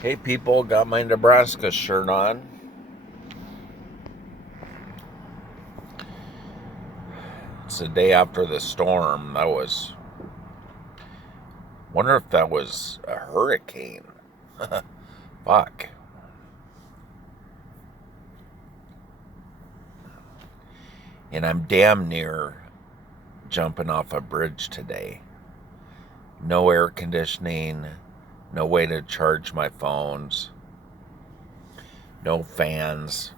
Hey people, got my Nebraska shirt on. It's the day after the storm. Wonder if that was a hurricane. Fuck. And I'm damn near jumping off a bridge today. No air conditioning, no way to charge my phones, no fans,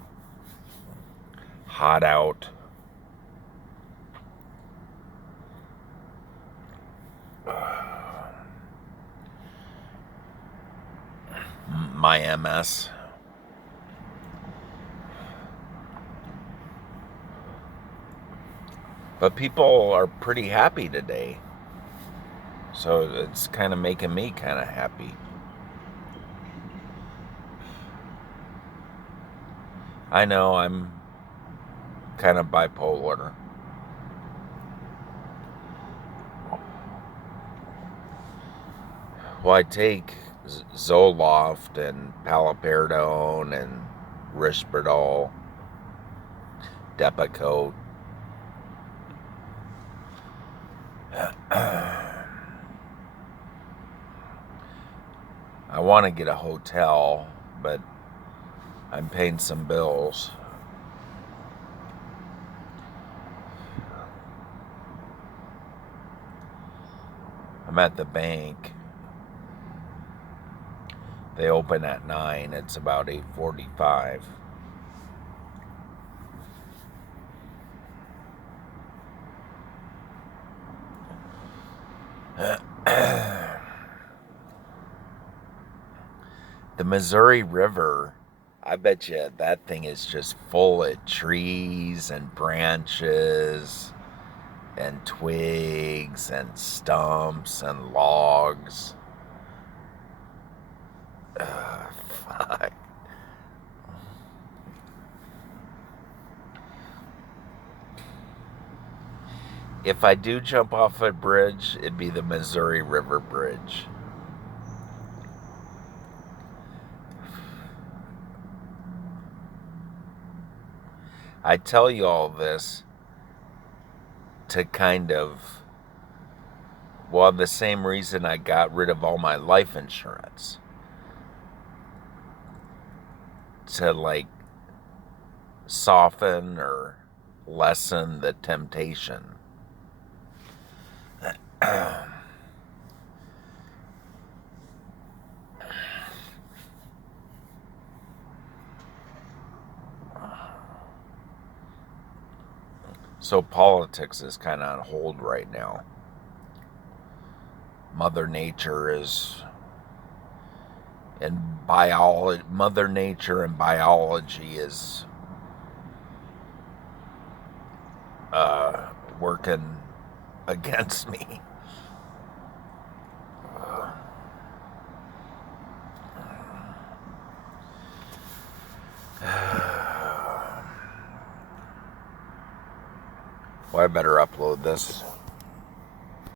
hot out. My MS. But people are pretty happy today. So it's kind of making me kind of happy. I know I'm kind of bipolar. Well, I take Zoloft and paliperidone and Risperdal, Depakote. I want to get a hotel, but I'm paying some bills. I'm at the bank. They open at 9. It's about 8:45. The Missouri River, I bet you that thing is just full of trees and branches and twigs and stumps and logs. Fuck. If I do jump off a bridge, it'd be the Missouri River Bridge. I tell you all this to kind of, well, the same reason I got rid of all my life insurance. To like soften or lessen the temptation. So politics is kind of on hold right now. Mother Nature and biology is working against me. Well, I better upload this.